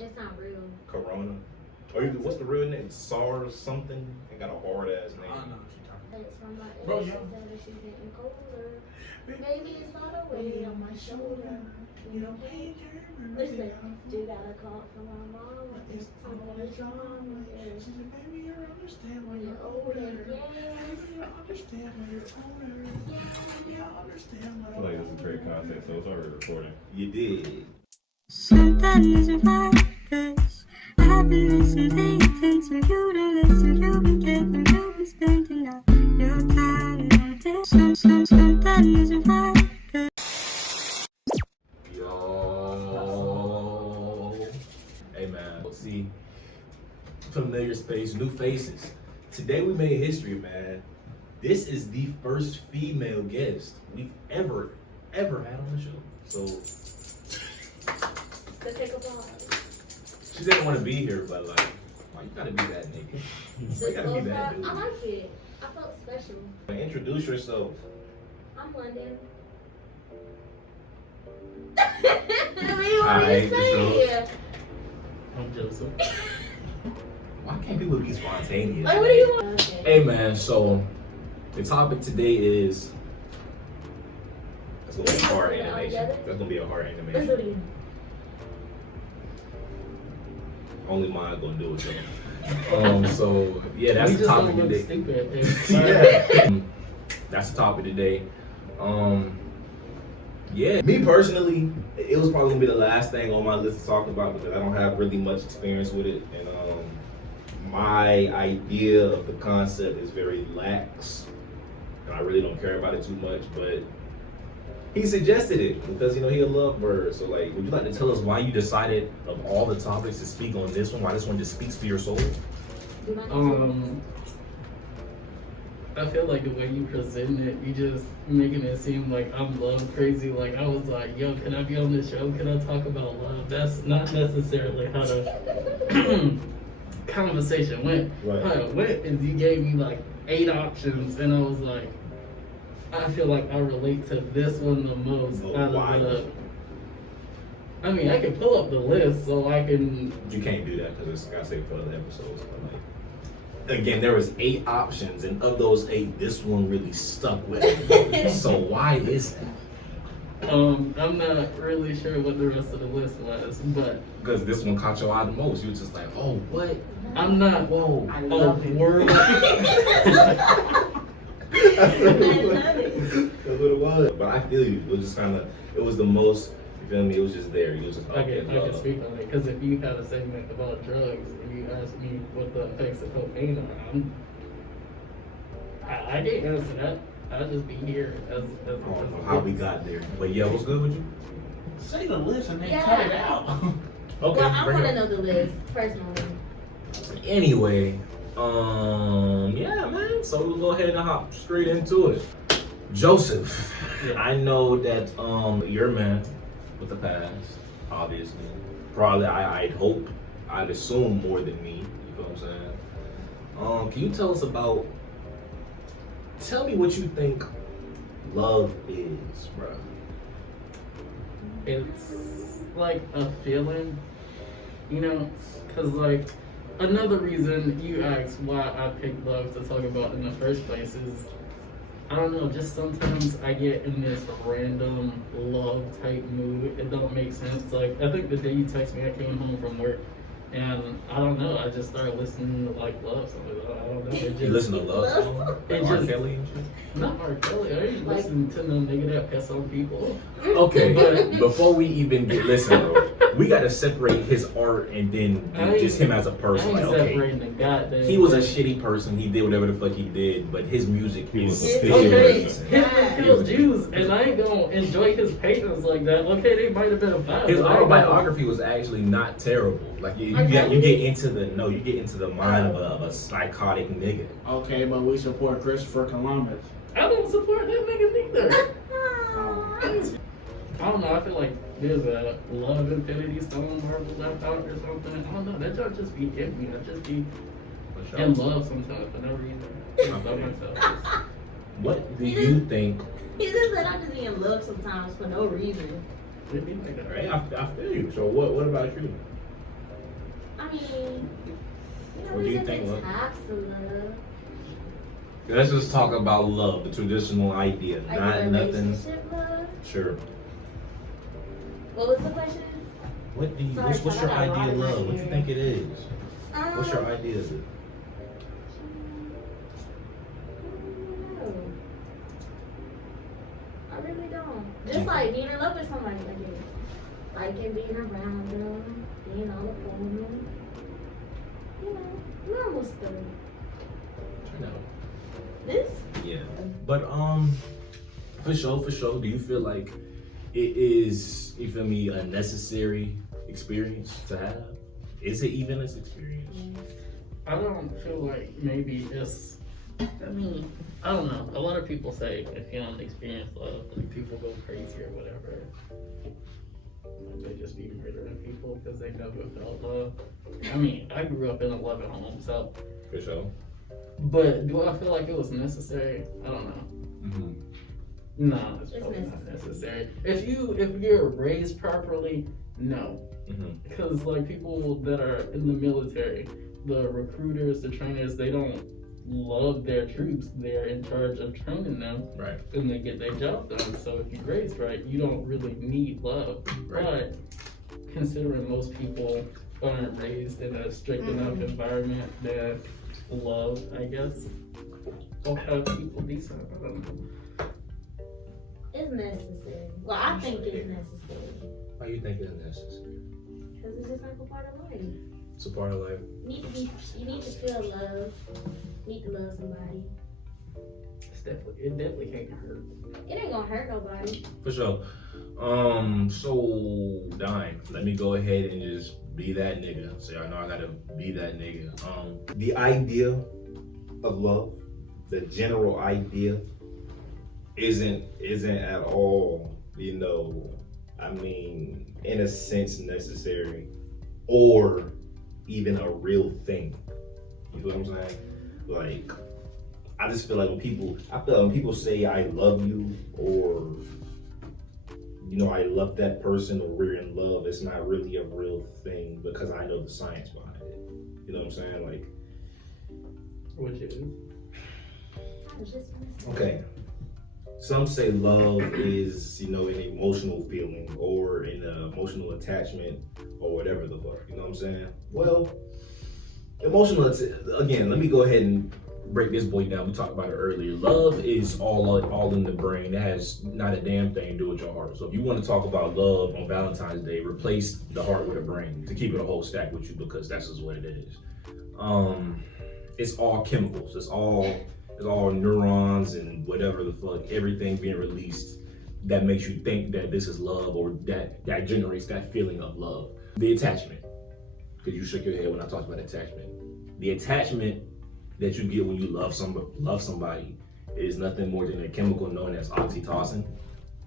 It's not real. Corona. Or what's the real name? SARS something? It got a hard ass name. I don't know what you're talking about. It's from my Bro, ex. yeah. She said that she's getting colder. Maybe it's not a weight on my shoulder. You don't pay What is it? You got a call from my mom. It's I'm gonna drama. She said, baby, you'll understand when You're you're older. older. Baby, Yeah. you'll understand when you're older. You'll understand when I feel like this is great content, so it's already recording. You did. Something isn't right, 'cause I've been missing the attention. You don't listen, you've been giving, you've been spending all your time on this. Something isn't right, 'cause Yo. Hey man, see, familiar space, new faces. Today we made history, man. This is the first female guest we've ever had on the show. So The pick up line. she didn't want to be here, but like, why you gotta be that nigga? Why you gotta be that dude? I like it. I felt special. Introduce yourself. I'm London. Alright, I'm Joseph. Why can't people be spontaneous? Like, what do you want? Okay. Hey man, so the topic today is that's gonna be a hard animation. That's gonna be a hard Let's do animation. it again. Only mine gonna do it though. So yeah, that's We the just topic don't look today. stupid. Yeah. That's the topic today. Yeah, me personally, it was probably gonna be the last thing on my list to talk about because I don't have really much experience with it, and my idea of the concept is very lax, and I really don't care about it too much. But he suggested it because he a lovebird. So like, would you like to tell us why you decided of all the topics to speak on this one? Why this one just speaks for your soul? Do my I feel like the way you present it, you just making it seem like I'm love crazy. Like I was like, yo, can I be on this show? Can I talk about love? That's not necessarily how the conversation went. Right. How it went is you gave me like 8 options, and I was like, I feel like I relate to this one the most out Why? of the. I mean, I can pull up the list so I can. You can't do that because it's gotta say for other episodes. But like, again, there was 8 options, and of those 8, this one really stuck with me. So why is that? I'm not really sure what the rest of the list was, but Because this one caught your eye the most. You were just like, oh, what? I'm not. Whoa. I love word. That's what it was. But I feel you. It was just kind of, it was the most, you feel me? It was just there. You was just, Okay, I can speak on it because if you had a segment about drugs and you asked me what the effects of cocaine are, I can't answer that. I'll just be here as I don't know how we got there. But yeah, what's good with you? say the list and then Yeah. cut it out. Okay. Well, I bring want it to know the list personally. up. Anyway, yeah, man. So we'll go ahead and hop straight into it. Joseph, Yeah. I know that you're a man with a past, obviously. Probably, I'd hope, I'd assume more than me. You know what I'm saying? Can you tell us about? Tell me what you think love is, bro. It's like a feeling, because like another reason you asked why I picked love to talk about in the first place is, I don't know, just sometimes I get in this random love type mood. It don't make sense. Like, I think the day you text me, I came home from work, and I don't know, I just started listening to like love songs. I don't know. It just, You listen to love songs? It Like R. just- Kelly and shit? Not R. Kelly. I ain't listening to no nigga that piss on people. Okay, But- before we even get bro, we gotta separate his art and then just him as a I person. ain't Like, okay, separating the goddamn. he was a shitty person. He did whatever the fuck he did, but his music He was is a Okay, Shitty his person. man kills Jews, and I ain't gonna enjoy his paintings like that. Okay, they might have been a vibe. his but I ain't gonna- autobiography was actually not terrible. Like you get into the mind of a psychotic nigga. Okay, but we support Christopher Columbus. I don't support that nigga either. I don't know. I feel like there's a love infinity stone marble left out or something. I don't know. That y'all just be in me. I just be For sure. in love sometimes for no reason. I love myself. What do you think? He just said I'm just be in love sometimes for no reason. It be like that. Right, I feel you. So what about you? mean, you know, What do you there's think, different love? types of love. Let's just talk about love, the traditional idea, Like not a nothing. relationship love. Sure. What was the question? What do you? Sorry, What's your I got a lot idea of in my love? What you ear. think it is? What's your idea of it? I really don't. Just like being in love with somebody, I guess. Liking being around them, being all up on them. You know, normal stuff. No. This? Yeah. But for sure. Do you feel like it is, you feel me, a necessary experience to have? Is it even an experience? I don't feel like maybe it's. I mean, I don't know. A lot of people say if you don't experience love, like people go crazy or whatever. Like they just be murdering people because they never felt love. I mean, I grew up in a loving home, so. For sure. But do I feel like it was necessary? I don't know. Mm-hmm. No, it's It's probably not necessary. necessary. If you're raised properly, no. Mm-hmm. Because like people that are in the military, the recruiters, the trainers, they don't love their troops. They're in charge of training them, Right. and they get their job done. So if you're raised right, you don't really need love. Right. But considering most people aren't raised in a strict enough environment that love, I guess, will have people decent. I don't know. It's necessary. Well, I think it's necessary. Why you think it's necessary? Because it's just like a part of life. It's a part of life. You need to feel love. You need to love somebody. It definitely can't hurt. It ain't gonna hurt nobody. For sure. So Dime, let me go ahead and just be that nigga. So y'all know I gotta be that nigga. The idea of love, the general idea, isn't at all, you know, I mean, in a sense necessary or even a real thing. You feel what I'm saying? Like, I just feel like when people say I love you or, you know, I love that person or we're in love, it's not really a real thing because I know the science behind it. You know what I'm saying? Like, Which is? I was just gonna say. okay. Some say love is, you know, an emotional feeling or an emotional attachment or whatever the fuck. You know what I'm saying? Well, again, let me go ahead and break this boy down. We talked about it earlier. Love is all in the brain. It has not a damn thing to do with your heart. So if you want to talk about love on Valentine's Day, replace the heart with a brain to keep it a whole stack with you because that's just what it is. It's all chemicals. It's all neurons and whatever the fuck, everything being released that makes you think that this is love or that generates that feeling of love. The attachment, because you shook your head when I talked about attachment. The attachment that you get when you love somebody is nothing more than a chemical known as oxytocin,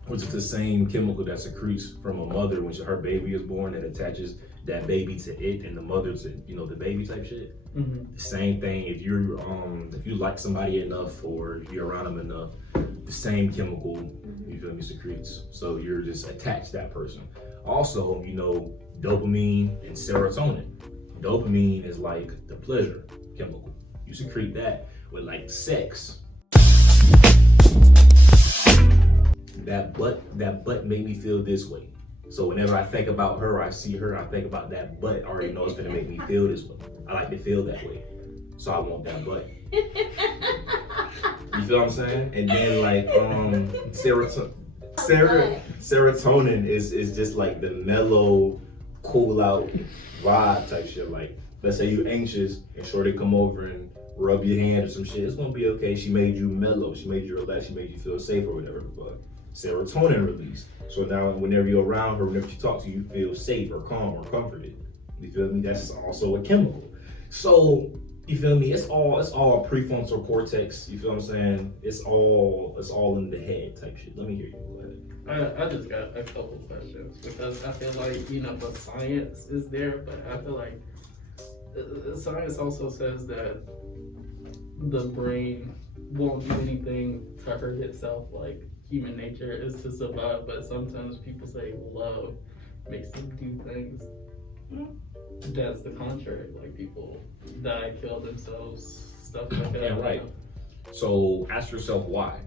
which is the same chemical that secretes from a mother when her baby is born that attaches that baby to it and the mother to, you know, the baby type shit. Mm-hmm. The same thing if you like somebody enough or if you're around them enough, the same chemical, you feel me, secretes. So you're just attached to that person. Also, you know, dopamine and serotonin. Dopamine is like the pleasure chemical. You secrete that with like sex. That butt made me feel this way. So whenever I think about her, or I see her, I think about that butt. I already know it's gonna make me feel this way. I like to feel that way. So I want that butt. You feel what I'm saying? And then like serotonin is just like the mellow, cool out vibe type shit. Like, let's say you're anxious and shorty come over and rub your hand or some shit. It's gonna be okay. She made you mellow. She made you relax. She made you feel safe or whatever the fuck. Serotonin release. So now whenever you're around her, whenever she talks to you, you feel safe or calm or comforted. You feel me? That's also a chemical. So, you feel me? It's all prefrontal cortex. You feel what I'm saying? It's all in the head type shit. Let me hear you. Go ahead. I just got a couple questions because I feel like, you know, the science is there, but I feel like the science also says that the brain won't do anything to hurt itself. Like human nature is to survive, but sometimes people say love makes them do things. that's the contrary. Like people die, kill themselves, stuff like that. Yeah, right. So ask yourself why.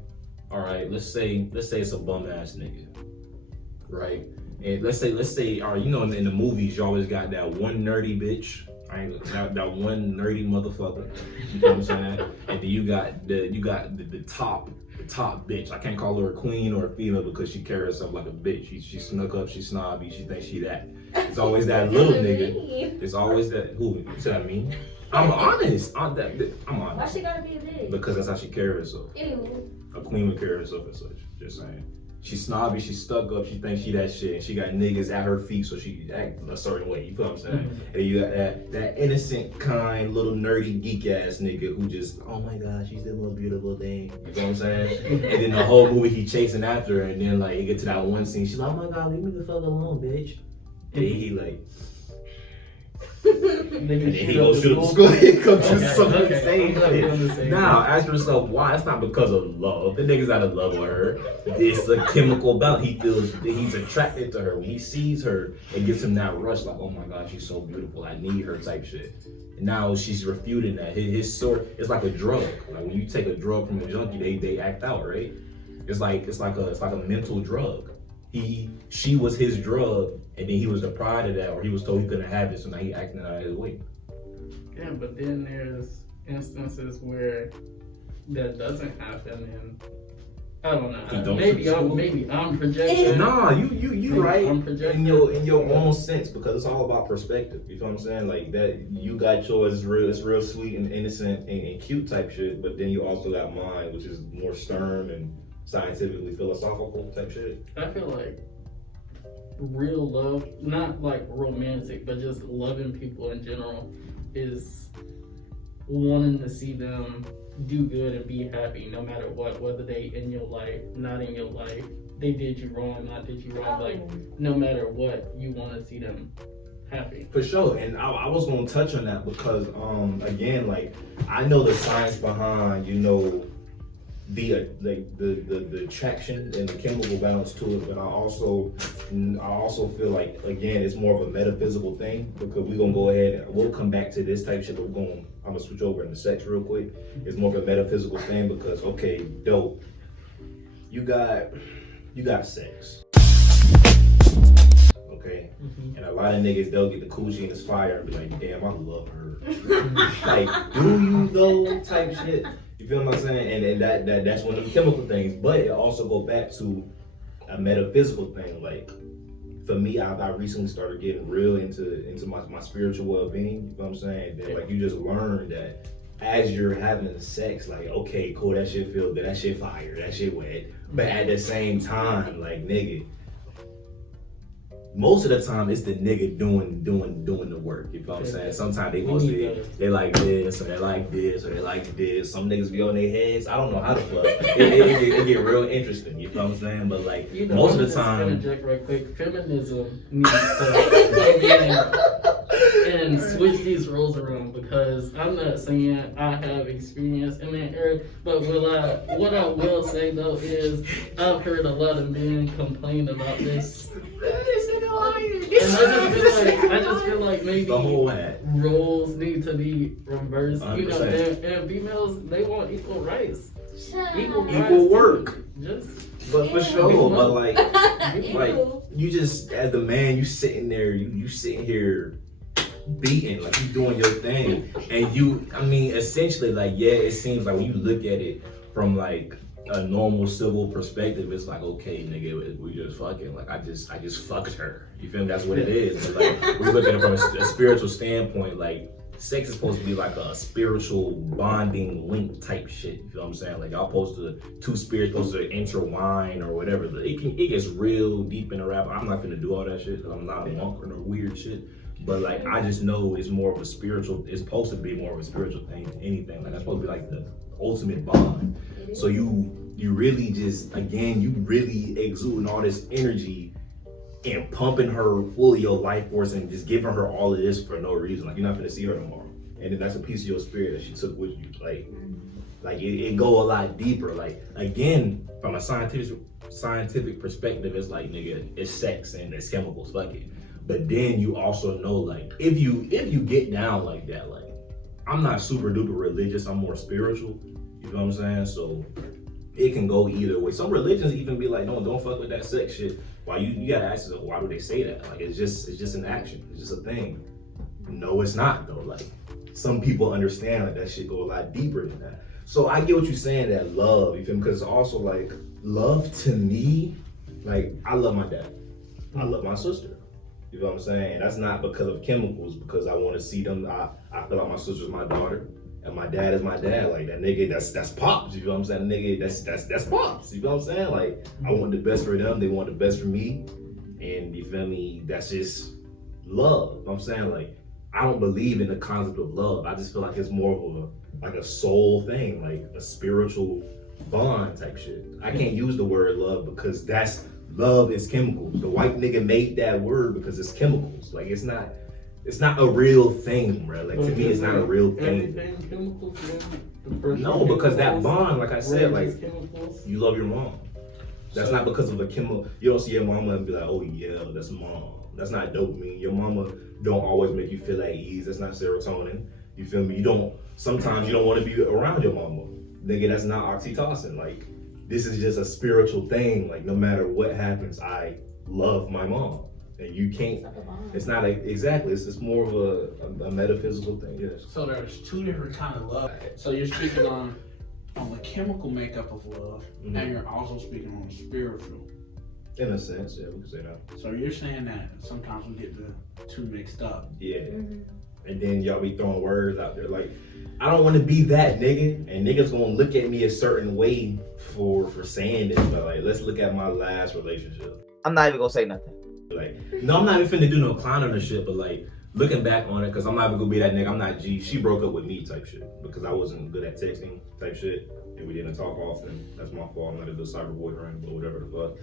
All right, let's say it's a bum ass nigga, right? And let's say, all right, you know, in the movies, you always got that one nerdy bitch, right? That one nerdy motherfucker. You know what I'm saying? And then you got the top bitch. I can't call her a queen or a female because she carries herself like a bitch. She snuck up, she snobby, she thinks she that. It's always that little nigga. It's always that who? You see what I mean? I'm honest. I'm honest. Why she gotta be a bitch? Because that's how she carries herself. Ew. A queen would carry herself as such. Just saying. She's snobby, she's stuck up, she thinks she that shit, and she got niggas at her feet, so she act a certain way. You feel what I'm saying? And you got that innocent, kind, little nerdy, geek ass nigga who just, oh my god, she's the most beautiful thing. You feel what I'm saying? And then the whole movie he chasing after her, and then like you get to that one scene, she's like, oh my god, leave me the fuck alone, bitch. And he like. And then he goes shoot up the school. He goes do some insane shit. Now, ask yourself why. It's not because of love. The nigga's not in love with her. It's a chemical balance. He feels he's attracted to her. When he sees her, it gives him that rush, like, oh my god, she's so beautiful. I need her type shit. And now she's refuting that. His sort, it's like a drug. Like when you take a drug from a junkie, they act out, right? It's like a mental drug. She was his drug, and then he was deprived of that, or he was told he couldn't have it, so now he acting out of his way. Yeah, but then there's instances where that doesn't happen, and I don't know. Maybe I'm projecting. Nah, you right. I'm projecting in your own sense, because it's all about perspective. You feel what I'm saying? Like that, you got yours it's real sweet and innocent and cute type shit, but then you also got mine, which is more stern and scientifically philosophical type shit. I feel like real love, not like romantic, but just loving people in general, is wanting to see them do good and be happy no matter what, whether they in your life, not in your life, they did you wrong, not did you wrong, like no matter what, you want to see them happy. For sure, and I was gonna touch on that because again, like I know the science behind, you know, the attraction and the chemical balance to it, but I also feel like, again, it's more of a metaphysical thing, because we're gonna go ahead and we'll come back to this type shit, but I'm gonna switch over into sex real quick. It's more of a metaphysical thing because, okay, dope, you got sex, okay, and a lot of niggas, they'll get the coochie and it's fire and be like, damn, I love her. Like, do you though type shit? You feel what I'm saying? And that's one of the chemical things, but it also go back to a metaphysical thing. Like for me, I recently started getting real into my spiritual well-being. You feel what I'm saying? That like you just learn that as you're having sex, like okay, cool, that shit feel good, that shit fire, that shit wet. But at the same time, like nigga, most of the time it's the nigga doing the work. You know what I'm saying? Sometimes they like this, or they like this, or they like this. Some niggas be on their heads. I don't know how to fuck. It get real interesting. You know what I'm saying? But like most of the time, interject right quick. Feminism needs to and switch these roles around, because I'm not saying I have experience in that area, but what I will say though is I've heard a lot of men complain about this. And I just feel like maybe the whole roles need to be reversed. 100%. You know, and females, they want equal rights. Equal work. But for sure, but like you just, as the man, you sitting there, you sitting here beating, like you doing your thing. And I mean, essentially, like, yeah, it seems like when you look at it from like a normal civil perspective, it's like, okay, nigga, we just fucking, like, I just fucked her. You feel me? That's what it is. But like, we look at it from a spiritual standpoint, like, sex is supposed to be like a spiritual bonding link type shit. You feel what I'm saying? Like, y'all two spirits supposed to intertwine or whatever. It gets real deep in the rap. I'm not gonna do all that shit because I'm not a monk or no weird shit. But like, I just know it's more of a spiritual, it's supposed to be more of a spiritual thing than anything. Like, that's supposed to be like the ultimate bond. So you really just, again, you really exuding all this energy and pumping her full of your life force and just giving her all of this for no reason. Like, you're not gonna see her tomorrow. And then that's a piece of your spirit that she took with you. Like it go a lot deeper. Like, again, from a scientific perspective, it's like, nigga, it's sex and it's chemicals, fuck it. But then you also know, like, if you get down like that, like, I'm not super duper religious, I'm more spiritual. You know what I'm saying? So it can go either way. Some religions even be like, no, don't fuck with that sex shit. Why you gotta ask yourself, why do they say that? Like, it's just an action. It's just a thing. No, it's not though. Like, some people understand like that shit go a lot deeper than that. So I get what you're saying, that love, you feel me? Because it's also like, love to me, like, I love my dad. I love my sister. You know what I'm saying? And that's not because of chemicals, because I want to see them. I feel like my sister's my daughter, and my dad is my dad. Like, that nigga, that's pops. You know what I'm saying? Nigga, that's pops. You know what I'm saying? Like, I want the best for them. They want the best for me. And you feel me? That's just love. You know what I'm saying? Like, I don't believe in the concept of love. I just feel like it's more of a soul thing, like a spiritual bond type shit. I can't use the word love because love is chemicals. The white nigga made that word because it's chemicals. Like, it's not a real thing, bro. Like, to me, it's not a real thing. Everything chemicals, yeah. No, because that bond, like I said, like, chemicals. you love your mom. That's not because of a chemical. You don't see your mama and be like, oh yeah, that's mom. That's not dopamine. Your mama don't always make you feel at ease. That's not serotonin. You feel me? Sometimes you don't want to be around your mama. Nigga, that's not oxytocin. Like, this is just a spiritual thing. Like, no matter what happens, I love my mom. And you can't, it's not exactly, it's just more of a metaphysical thing, yes. So there's two different kinds of love. So you're speaking on the chemical makeup of love, and you're also speaking on the spiritual. In a sense, yeah, we can say that. So you're saying that sometimes we get the two mixed up. Yeah. And then y'all be throwing words out there like, I don't want to be that nigga, and niggas gonna look at me a certain way for saying this, but like, let's look at my last relationship. I'm not even gonna say nothing. Like, no, I'm not even finna do no clowning or shit, but like, looking back on it, because I'm not even gonna be that nigga, I'm not G. She broke up with me type shit, because I wasn't good at texting type shit, and we didn't talk often. That's my fault. I'm not a good cyber boyfriend, but whatever the fuck.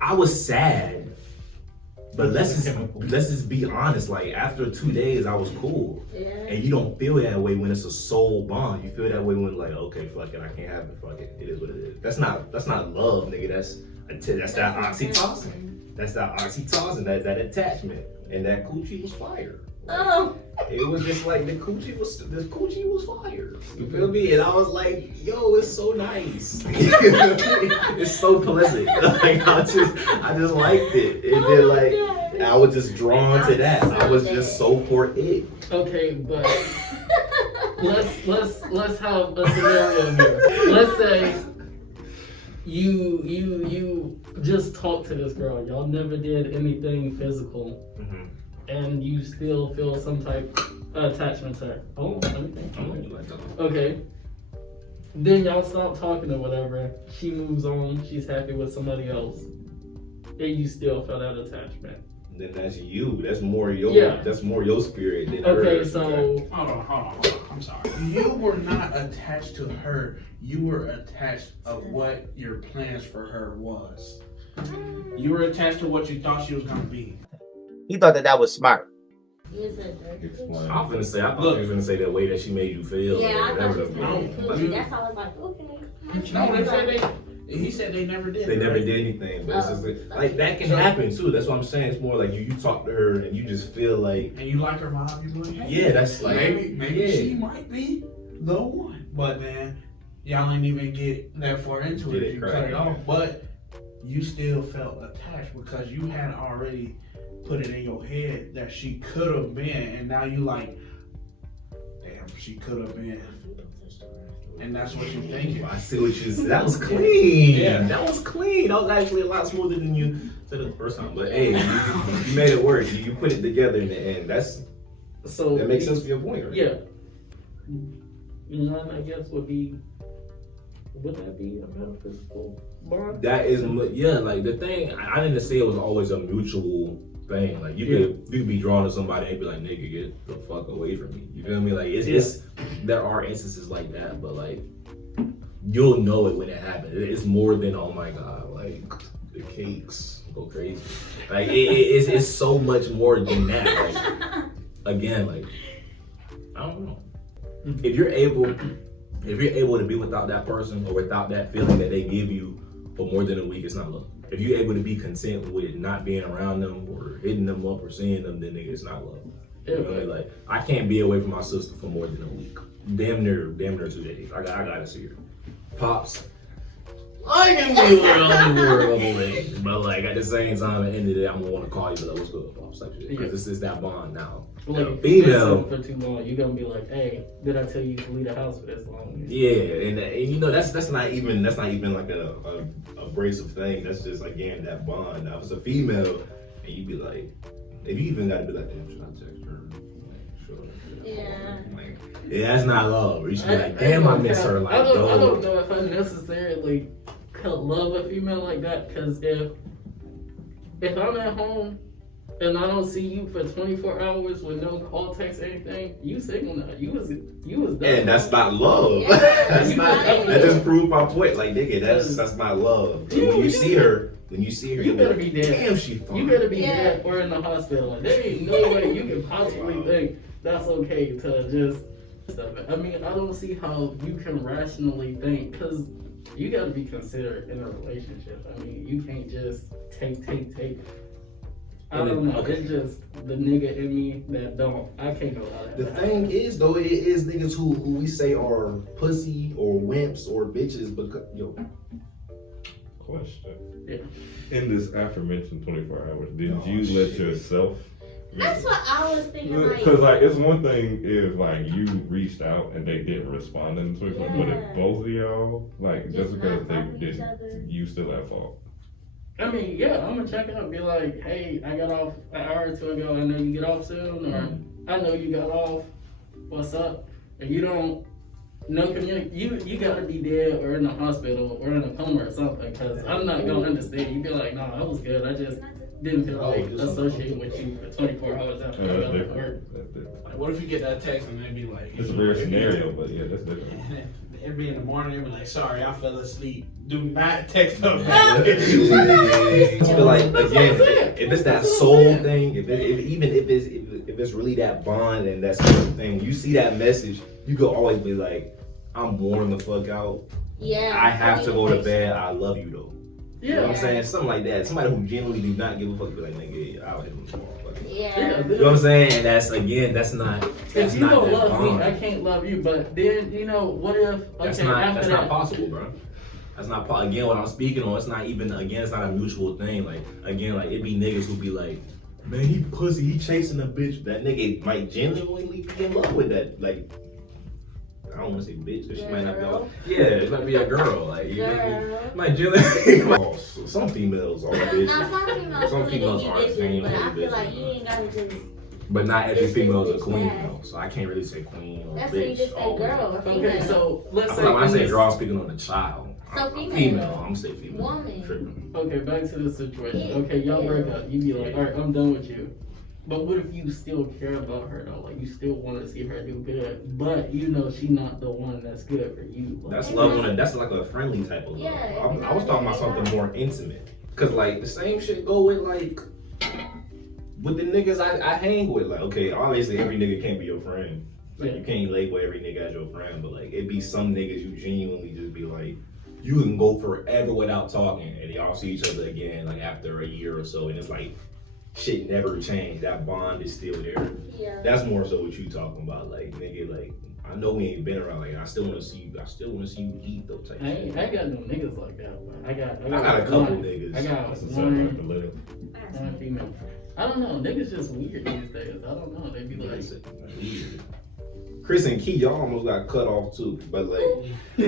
I was sad, but let's just be honest. Like, after 2 days, I was cool. Yeah. And you don't feel that way when it's a soul bond. You feel that way when, like, okay, fuck it, I can't have it. Fuck it, it is what it is. That's not love, nigga. That's that oxytocin. That's that oxytocin, that attachment, and that coochie was fire. Oh. It was just like the coochie was fire. You feel me? And I was like, yo, it's so nice. It's so pleasant. Like, I just liked it. And then, like, I was just drawn to that. I was just so for it. Okay, but let's have a scenario here. Let's say you just talked to this girl. Y'all never did anything physical. And you still feel some type of attachment to her. Oh, let me think. Okay. Then y'all stop talking or whatever. She moves on. She's happy with somebody else. And you still feel that attachment. Then that's you. That's more your That's more your spirit than hers. Okay, so Hold on. I'm sorry. You were not attached to her. You were attached of what your plans for her was. You were attached to what you thought she was gonna be. He thought that was smart. Explain. I was gonna say that way that she made you feel. Yeah, I thought you was gonna say Look. coochie. That's how I was like, okay. No, he said they never did. They never did anything, but it's just like that can happen too. That's what I'm saying. It's more like you talk to her and you just feel like, And you like her vibe, you like, hey, yeah, that's like maybe she might be the one. But man, y'all ain't even get that far into it. You cut it off, but you still felt attached because you had already put it in your head that she could have been, and now you like, damn, she could have been. And that's what you're thinking. I see what you said. That was clean. Yeah. That was clean. That was actually a lot smoother than you said it the first time. But hey, you made it work. You put it together in the end. That makes sense for your point, right? Yeah. None, I guess, would that be a metaphysical bond? That is, yeah, like the thing, I didn't say it was always a mutual thing. Like, you could be drawn to somebody and be like, nigga, get the fuck away from me. You feel me? Like, it's there are instances like that, but like, you'll know it when it happens. It's more than, oh my God, like, the cakes go crazy. Like, it's so much more than that. Like, again, like, I don't know. If you're able to be without that person or without that feeling that they give you for more than a week, it's not love. If you're able to be content with not being around them or hitting them up or seeing them, then nigga, it's not love. You know what I mean? Like, I can't be away from my sister for more than a week. Damn near 2 days. I gotta see her. Pops, I can be with but like at the same time, at the end of the day, I'm gonna want to call you, but like, what's good, Pops? Like, because this is that bond now. Like, if female for too long, you're gonna be like, hey, did I tell you to leave the house for this long? Yeah, and you know that's not even like a abrasive thing. That's just again that bond. Now if it's a female, and you be like, if you even gotta be like, damn, should I text her? Like, sure. Yeah. Like, yeah, that's not love. You should be like, damn, I miss her. Like, I don't know if I necessarily could love a female like that, because if I'm at home and I don't see you for 24 hours with no call, text, anything, you single now. You was done. And that's not love. Yeah. That just proved my point. Like, nigga, that's not love. So when you see her, you better be dead. Damn, she fine. You better be dead or in the hospital. Like, there ain't no way you can possibly think that's okay to just stuff it. I mean, I don't see how you can rationally think, because you got to be considered in a relationship. I mean, you can't just take. I don't know. Okay. It's just the nigga in me that don't. I can't go out of that. The thing is, though, it is niggas who we say are pussy or wimps or bitches because, Question. Yeah. In this aforementioned 24 hours, did you let yourself? That's what I was thinking. Because like it's one thing if like you reached out and they didn't respond in the 24 hours, but if both of y'all like just because they didn't, you still at fault. I mean, yeah, I'm gonna check out and be like, hey, I got off an hour or two ago. I know you get off soon, or I know you got off. What's up? And you don't. No community. You gotta be dead or in the hospital or in a coma or something, because I'm not gonna understand. You be like, no, I was good. I just didn't feel like associating with you for 24 hours after I got off work. Like, what if you get that text and they be like, It's a rare scenario, but yeah, that's different. It'd be in the morning, they'd be like, sorry, I fell asleep. Do not text them back. I feel like again, if it's that soul thing, if it's really that bond and that sort of thing, when you see that message, you could always be like, I'm worn the fuck out. Yeah. I have to go to bed. I love you though. Yeah. You know what I'm saying? Something like that. Somebody who genuinely do not give a fuck be like, nigga, I'll hit him tomorrow. Yeah. You know what I'm saying? And that's not If you not don't that love me, bond. I can't love you. But then, what if, That's not possible, bro. That's not again what I'm speaking on. It's not a mutual thing. Like again, like it be niggas who be like, man, he pussy, he chasing a bitch. That nigga might genuinely be in love with that. Like, I don't want to say bitch because she might not be. Yeah, it might be a girl. Like, you know, might genuinely. Some females are bitches. Now, some females are bitches, but I genuinely feel like bitches. you ain't gotta just. But not every It's female is a just queen, bad. though. So I can't really say queen or That's when you bitch. just say always. girl or female. Okay, so let's I say feel like when I in say this- girl, I'm speaking on a child. So I'm female. I'm gonna say female. Woman. Tripping. Okay, back to the situation. Yeah. Okay, y'all Yeah. break up. You be like, all right, I'm done with you. But what if you still care about her though? Like you still want to see her do good, but you know she not the one that's good for you. Like, That's love that's like a friendly type of love. Yeah, I was talking about something more intimate. Cause like the same shit go with like with the niggas I hang with. Like, okay, obviously every nigga can't be your friend. Like you can't label every nigga as your friend, but like it be some niggas you genuinely just be like, you can go forever without talking and y'all see each other again like after a year or so and it's like shit never changed. That bond is still there. Yeah. That's more so what you talking about. Like, nigga, like I know we ain't been around. Like, I still want to see you eat those type. I ain't got no niggas like that. But I got a couple one. niggas. I got That's the same like the one live. female. I don't know. Niggas just weird these days. I don't know. They be like, Weird. Chris and Key, y'all almost got cut off too. But like,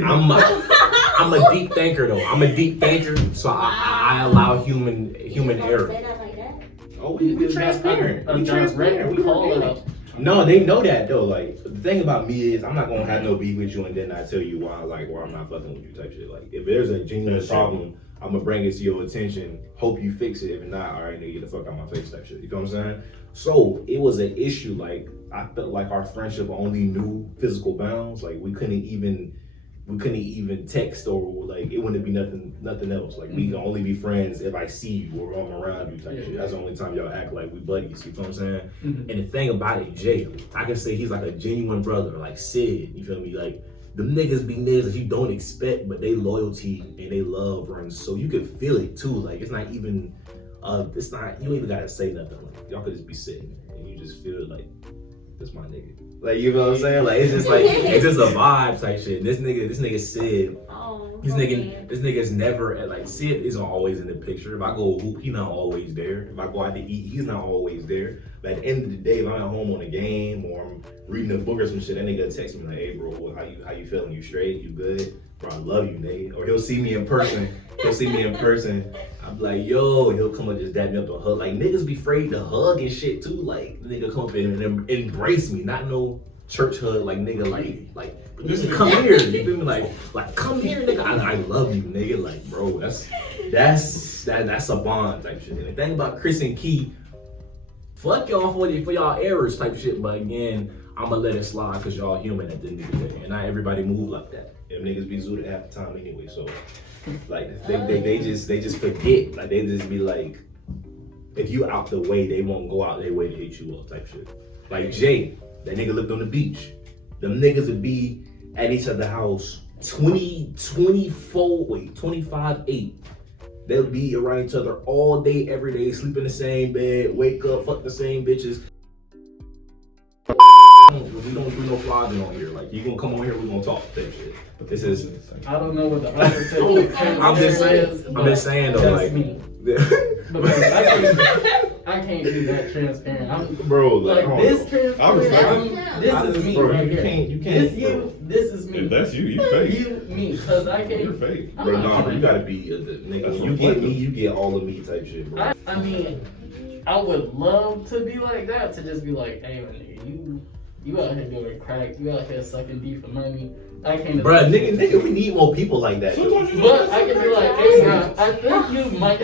I'm a deep thinker though. I'm a deep thinker, so I allow human error. Say that like that? Oh, we transparent. We transparent. We call it organic. up. No, they know that though. Like the thing about me is I'm not gonna have no beef with you and then I tell you why I'm not fucking with you type shit. Like if there's a genuine problem, I'm gonna bring it to your attention. Hope you fix it. If not, all right, nigga, get the fuck out my face type shit. You know what I'm saying? So it was an issue. Like I felt like our friendship only knew physical bounds. Like we couldn't even text or like it wouldn't be nothing else. Like we can only be friends if I see you or I'm around you type shit. That's the only time y'all act like we buddies. You know what I'm saying? And the thing about it, Jay, I can say he's like a genuine brother, like Sid. You feel me? Like them niggas be niggas that you don't expect, but they loyalty and they love runs, so you can feel it too. Like it's not even, you don't even gotta say nothing. Like y'all could just be sitting there and you just feel like, that's my nigga. Like, you know what I'm saying? Like, it's just like, it's just a vibe type shit. This nigga said, this nigga's never at, like, Sid isn't always in the picture. If I go hoop, he's not always there. If I go out to eat, he's not always there. But at the end of the day, if I'm at home on a game or I'm reading a book or some shit, that nigga text me like, hey bro, how you feeling? You straight? You good? Bro, I love you, nigga. Or he'll see me in person. I'm like, yo, and he'll come up and just dap me up to a hug. Like, niggas be afraid to hug and shit too. Like, nigga come up and embrace me, not no church hug. Like, nigga, like, come here. You feel me? Like, come here, nigga. I love you, nigga. Like, bro, that's a bond type shit. And the thing about Chris and Key, fuck y'all for y'all errors type shit. But again, I'ma let it slide because y'all human at the end of the day, and not everybody move like that. Them niggas be zooted half the time anyway, so like they just forget. Like they just be like, if you out the way, they won't go out their way to hit you up type shit. Like Jay, that nigga lived on the beach. Them niggas would be at each other's house 25/8. They'll be around each other all day, every day, sleep in the same bed, wake up, fuck the same bitches. We don't do no flogging on here. Like, you gonna come on here, we gonna talk that shit. This is, I don't know what the opposite is. I'm just saying though, that's like, me. Because I can't be that transparent. Bro, like this transparent. This is me bro, right you here. can't. This is me. If that's you fake. Me, because I can't. You're fake. Bro, nah, you gotta be the nigga. When you get me, you get all of me type shit, bro. I mean, I would love to be like that, to just be like, hey, man, nigga, you out here doing crack, you out here sucking D for money. I can't. Bro, nigga, we need more people like that. But I can be like, hey, bro, I think you might.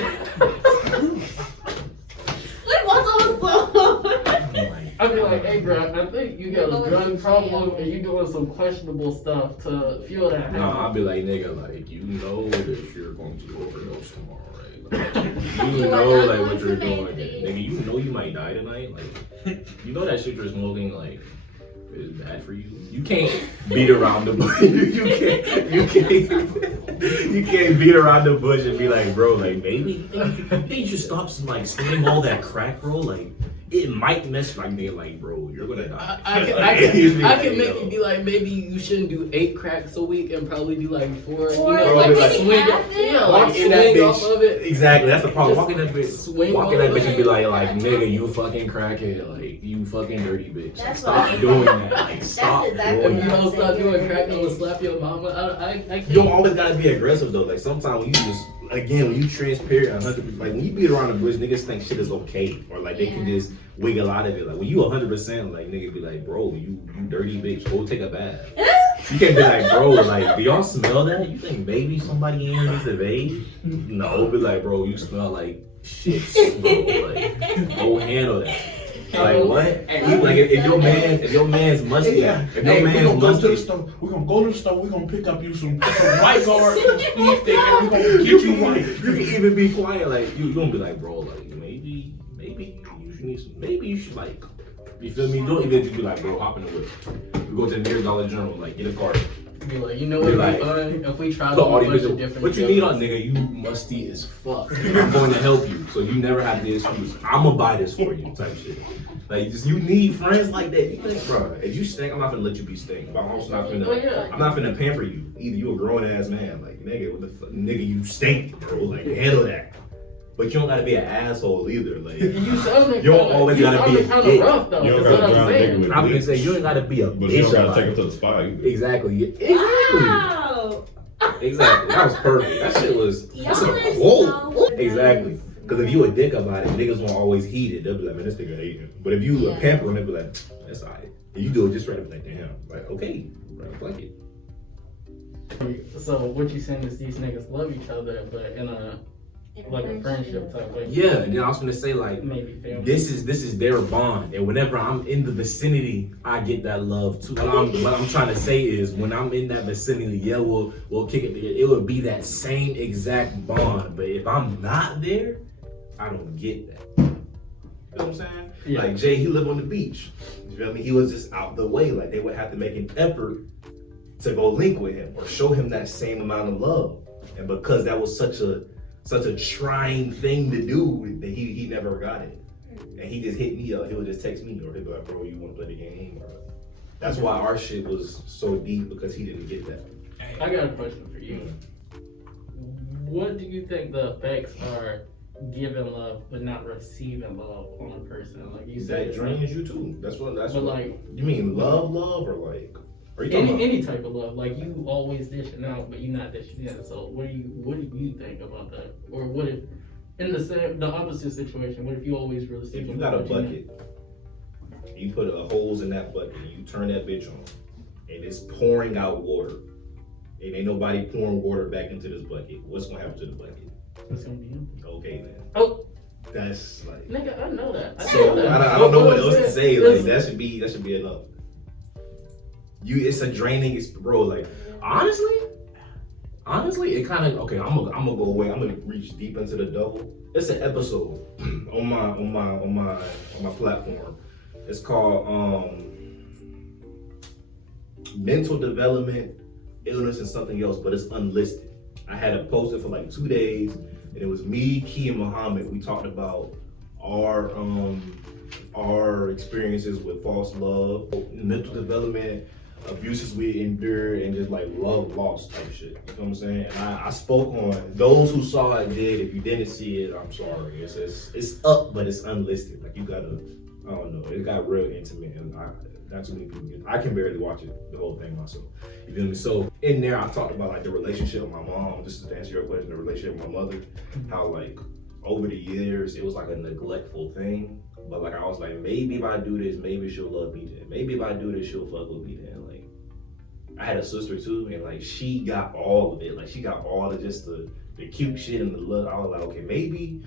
I'd be like, hey, bro, I think you got a drug problem and you doing some questionable stuff to fuel that. Nah, I'd be like, nigga, like, you know that you're going to overdose tomorrow, right? Like, you know, like, what you're doing. Nigga, you know you might die tonight. Like, you know that shit you're smoking, like, is bad for you. You can't beat around the bush. You can't beat around the bush and be like, bro, like, maybe you should stop like snorting all that crack, bro. Like, it might mess like me, like, bro, you're gonna die. I can make you be like, maybe you shouldn't do 8 cracks a week and probably do like 4. You know, like swing that off of it. Exactly, that's the problem. Walk in that bitch and be like, nigga, you fucking crackhead, like, you fucking dirty bitch. Like, stop doing that. Like, stop doing that. If you don't stop doing crack, I'm gonna slap your mama. I can't. You don't always gotta be aggressive though. Like, sometimes when you just, again, when you transparent 100%, like when you beat around the bush, niggas think shit is okay, or like they can just wiggle out of it. Like when you 100%, like nigga be like, bro, you dirty bitch, go take a bath. You can't be like, bro, like, do y'all smell that? You think maybe somebody in here needs a bathe? No, be like, bro, you smell like shit, bro. Like, go handle that. Like what? Like if your man's musty, if your man's musty, we're gonna go to the store. We're gonna pick up you some white guard, some speed stick, and we're gonna get you white. You can even be quiet. Like you gonna be like, bro, like maybe you should need some. Maybe you should like, you feel me? Don't even just be like, bro, hop in the whip. We go to the nearest Dollar General, like get a cart. Be like, you know what? Like, if we try to all do a bunch of different. What you need on, nigga? You musty as fuck. I'm going to help you, so you never have the excuse. I'm gonna buy this for you, type shit. Like, you need friends like that. You think, bro, if you stink, I'm not gonna let you be stink. But I'm also not gonna, I'm not gonna pamper you. Either you a grown ass man, like nigga, what the fuck, nigga, you stink, bro. Like, handle that. But you don't gotta be an asshole either. Like, you don't always gotta be a dick. Rough, though. You don't gotta drown a nigga with I'm gonna say you ain't gotta be a bitch. But you don't gotta take him to the spot either. Exactly. Wow. Exactly. That was perfect. That shit was. That's a quote. Exactly. Because if you a dick about it, niggas won't always heed it. They'll be like, man, this nigga hate him. But if you a pamper, they'll be like, that's alright. And you do it just right, like, damn. Like, okay, bro, fuck it. So what you saying is these niggas love each other, but in a like a friendship type way. Yeah, and then I was gonna say like, maybe this is their bond, and whenever I'm in the vicinity, I get that love too. What I'm trying to say is, when I'm in that vicinity, yeah, we'll kick it together. It would be that same exact bond. But if I'm not there, I don't get that. You know what I'm saying? Yeah. Like Jay, he lived on the beach. You feel me? He was just out the way. Like they would have to make an effort to go link with him or show him that same amount of love. And because that was such a trying thing to do, that he never got it. And he just hit me up. He would just text me or he'd be like, bro, you want to play the game? Or, that's why our shit was so deep, because he didn't get that. I got a question for you. What do you think the effects are giving love but not receiving love on a person? Like you said, That drains you too. That's what. like, you mean love, or like? Are you talking about any type of love? Like you always dishing out, but you're not dishing in. So what do you think about that? Or what if in the opposite situation? What if you always really? if you got a bucket, you put holes in that bucket, and you turn that bitch on, and it's pouring out water, and ain't nobody pouring water back into this bucket. What's gonna happen to the bucket? It's gonna be empty. Okay, man. Oh, That's like. nigga, I know that. So I don't know what else to say. Like that should be enough. It's a draining, bro. Like honestly, it kind of okay. I'm gonna go away. I'm gonna reach deep into the double. It's an episode on my platform. It's called Mental Development, Illness, and something else, but it's unlisted. I had it posted for like 2 days, and it was me, Key, and Muhammad. We talked about our experiences with false love, mental development, abuses we endured, and just like love lost type shit. You know what I'm saying? And I spoke on those who saw it did. If you didn't see it, I'm sorry. It's up, but it's unlisted. Like you gotta, I don't know. It got real intimate, and not too many people I can barely watch it, the whole thing myself. You feel me? So in there, I talked about like the relationship with my mom. Just to answer your question, the relationship with my mother, how like over the years it was like a neglectful thing. But like I was like, maybe if I do this, maybe she'll love me then. Maybe if I do this, she'll fuck with me then. Like I had a sister too, and like she got all of it. Like she got all of just the cute shit and the love. I was like, okay, maybe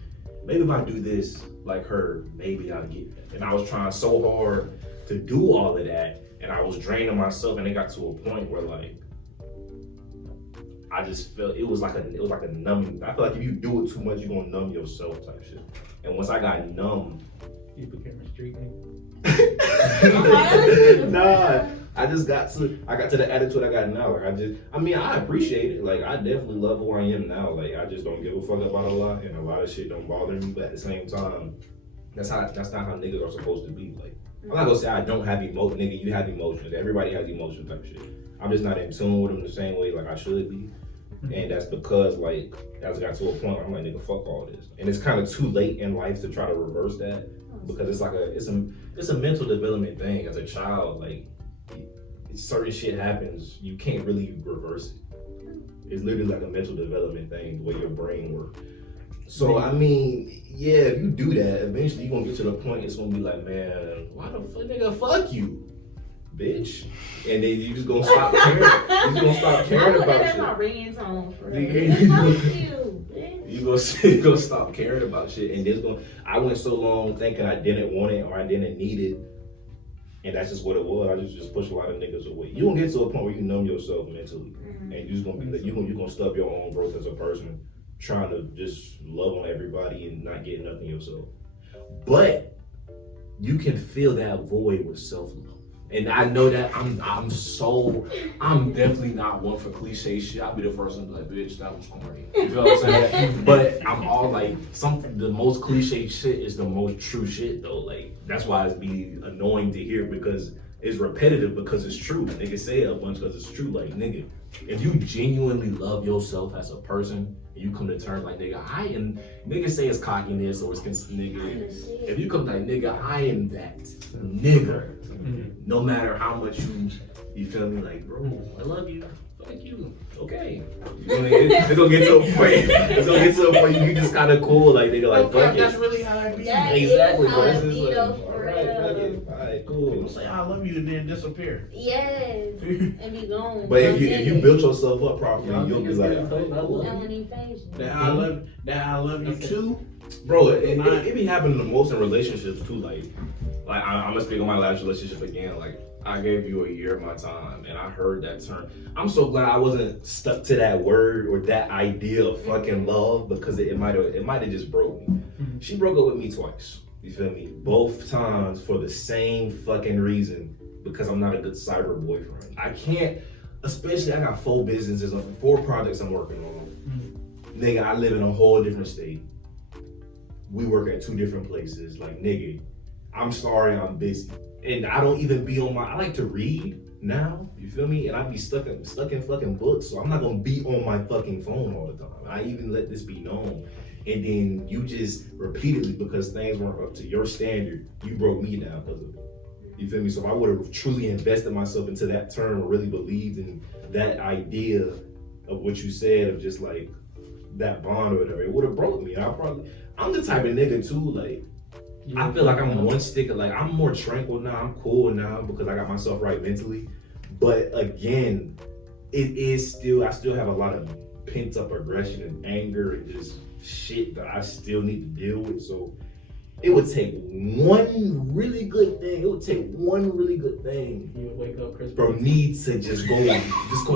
if I do this like her, maybe I'll get that. And I was trying so hard to do all of that, and I was draining myself, and it got to a point where like I just felt it was like a numbing. I feel like if you do it too much, you're gonna numb yourself type shit. And once I got numb, you became a street nigga. Nah, I got to the attitude I got now. Like I appreciate it. Like I definitely love who I am now. Like I just don't give a fuck about a lot, and a lot of shit don't bother me. But at the same time, that's not how niggas are supposed to be. Like I'm not gonna say I don't have emotions. Nigga, you have emotions. Everybody has emotions type shit. I'm just not in tune with them the same way like I should be. And that's because like I got to a point where I'm like, nigga, fuck all this. And it's kind of too late in life to try to reverse that, because it's like it's a mental development thing. As a child, like certain shit happens, you can't really reverse it. It's literally like a mental development thing, the way your brain works. So I mean, yeah, if you do that, eventually you're gonna get to the point it's gonna be like, man, why the fuck, nigga, fuck you, bitch. And then you just gonna stop caring. You just gonna stop caring about shit. My ringtone for you. You gonna stop caring about shit, and then I went so long thinking I didn't want it or I didn't need it, and that's just what it was. I just pushed a lot of niggas away. You gonna get to a point where you numb yourself mentally, and you just gonna be like, you gonna stop your own growth as a person, trying to just love on everybody and not get nothing yourself. But you can fill that void with self-love. And I know that I'm definitely not one for cliche shit. I'll be the first one to be like, bitch, that was corny. You feel what I'm saying? But I'm all like, the most cliche shit is the most true shit though. Like, that's why it's be annoying to hear, because it's repetitive, because it's true. Niggas say it a bunch because it's true. Like, nigga, if you genuinely love yourself as a person, and you come to terms like, nigga, niggas say it's cockiness or it's nigga. If you come like, nigga, I am that nigga. No matter how much you feel me, like, bro, I love you. Fuck you. Okay. It's gonna get to a point. It's gonna get to a point you just kind of cool, like nigga, like fuck it. That's really how I be. That Exactly. Is how But it it's be just though, like, for alright, fuck real. it. Alright, cool. People say I love you and then disappear. Yes, and be gone. But if you built yourself up properly, you'll be like, That won't even phase you. That I love you too. bro, it be happening the most in relationships too. Like I'm gonna speak on my last relationship again. Like I gave you a year of my time, and I heard that term. I'm so glad I wasn't stuck to that word or that idea of fucking love, because it might have just broke me. She broke up with me twice. You feel me? Both times for the same fucking reason, because I'm not a good cyber boyfriend. I can't especially I got 4 businesses, 4 projects I'm working on. Nigga, I live in a whole different state. We work at 2 different places. Like, nigga, I'm sorry, I'm busy. And I don't even be on I like to read now, you feel me? And I be stuck in fucking books, so I'm not gonna be on my fucking phone all the time. I even let this be known. And then you just repeatedly, because things weren't up to your standard, you broke me down because of it. You feel me? So if I would have truly invested myself into that term or really believed in that idea of what you said of just like that bond or whatever, it would have broke me. I'm the type of nigga too, like, I feel like I'm one sticker, like I'm more tranquil now, I'm cool now because I got myself right mentally. But again, I still have a lot of pent up aggression and anger and just shit that I still need to deal with. So it would take one really good thing. You would wake up Chris for me to just go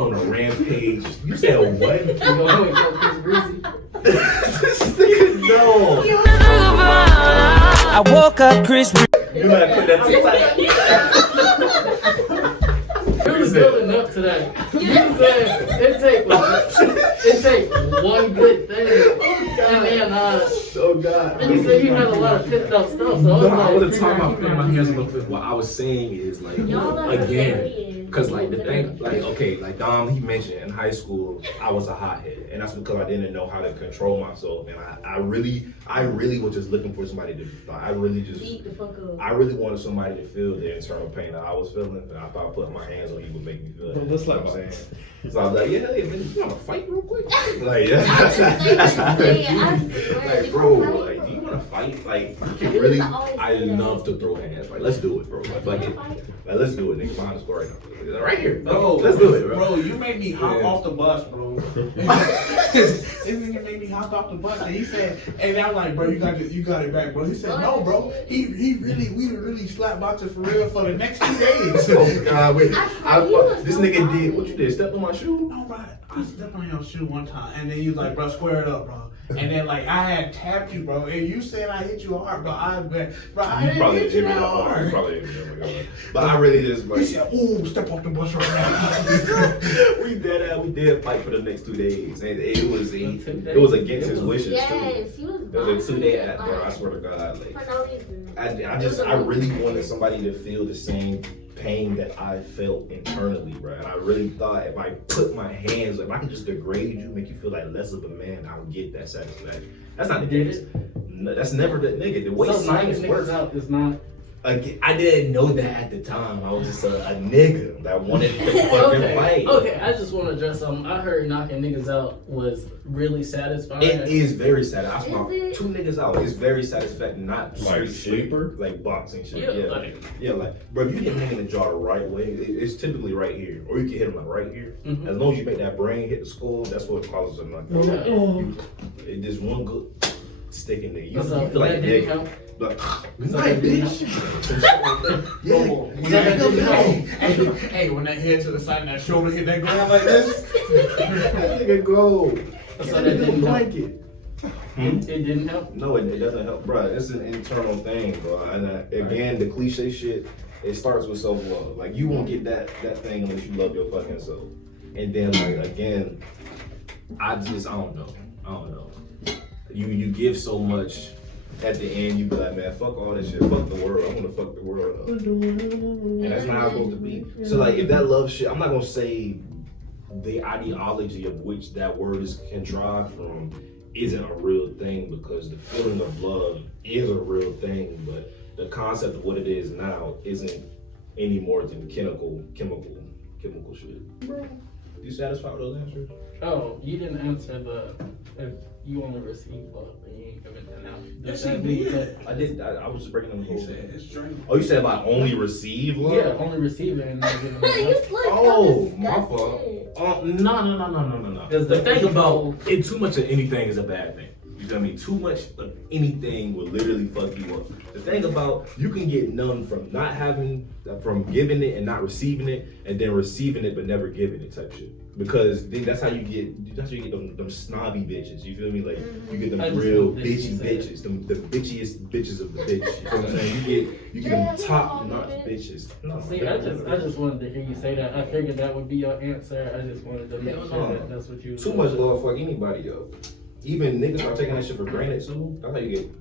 on a rampage. You said what? You gonna wake up Chris Breezy? No. I woke up Chris. You might put that TikTok. It was building up to that. You said it take one good thing. And then oh God. and you said you had a lot of pissed up stuff. So I was time I put my hands on the flip. What I was saying is like, again, because like the thing, like, okay, like Dom, he mentioned in high school I was a hothead, and that's because I didn't know how to control myself, and I really was just looking for somebody to, like, I really wanted somebody to feel the internal pain that I was feeling, and I thought putting my hands on you would make me feel it. Let's what I'm saying. So I was like, yeah, man, you wanna fight real quick? Like, yeah, that's how I feel. Like, bro, like, do you wanna fight? Like, you can really, I love to throw hands. Like, let's do it, bro. Like, let's do it, nigga. Mine is right now. Right here. No, let's do it, bro. Bro, you made me hop off the bus, bro. This nigga made me hop off the bus, and he said, and I'm like, bro, you got it back, bro. He said, no, bro. We really slap boxing for real for the next 2 days. Oh God, wait. This nigga did what you did? Step on my shoe? No, bro. I stepped on your shoe one time, and then you was like, bro, square it up, bro. And then like I had tapped you, bro, and you said I hit you hard, bro. I didn't hit you that hard. But I really just like. He said, "Ooh, step off the bus right now." we did fight for the next 2 days, and it was against his wishes too. Yes, he was. It was a 2-day act, bro. I swear to God, like. For no reason. I really wanted somebody to feel the same pain that I felt internally, bro. And I really thought if I put my hands, if I could just degrade you, make you feel like less of a man, I would get that satisfaction. That's not the case. No, that's never the nigga. The way science works out is not. Again, I didn't know that at the time. I was just a nigga that wanted to fucking fight. Okay, I just want to address something. I heard knocking niggas out was really satisfying. It is very satisfying. I knocked 2 niggas out. It's very satisfying. Not like sleeper, like boxing shit. Yeah, like bro, if you hit a nigga in the jaw the right way, it's typically right here, or you can hit him like right here. Mm-hmm. As long as you make that brain hit the skull, that's what causes a knockdown. There's one good stick in there. You feel like a nigga. Like, bitch. Hey, when that head to the side and that shoulder hit that ground like this, that nigga go. So that didn't like it. It didn't help? No, it doesn't help, bro. It's an internal thing, bro. And again, the cliche shit, it starts with self-love. Like, you won't get that thing unless you love your fucking self. And then, like, again, I don't know. You give so much. At the end, you be like, man, fuck all this shit. Fuck the world. I want to fuck the world up. And that's not how it's supposed to be. So, like, if that love shit, I'm not going to say the ideology of which that word is contrived from isn't a real thing, because the feeling of love is a real thing, but the concept of what it is now isn't any more than chemical shit. Bro, you satisfied with those answers? Oh, you didn't answer if you only receive love and you ain't giving it out. Yes, I did. I did. I was just breaking them He said it's draining. Oh, you said about only receive love? Yeah, only receive it and not giving it out. Oh, my fault. No. Because the thing about it, too much of anything is a bad thing. You feel me? Too much of anything will literally fuck you up. The thing about, you can get numb from from giving it and not receiving it, and then receiving it but never giving it type shit. Because then that's how you get them snobby bitches. You feel me? Like you get them real bitchy bitches, the bitchiest bitches of the bitch. You know what I'm saying? You get them top notch bitches. No, see, I just wanted to hear you say that. I figured that would be your answer. I just wanted to make sure that's what you. Too much love fuck anybody, yo. Even niggas are taking that shit for granted too. That's how you get.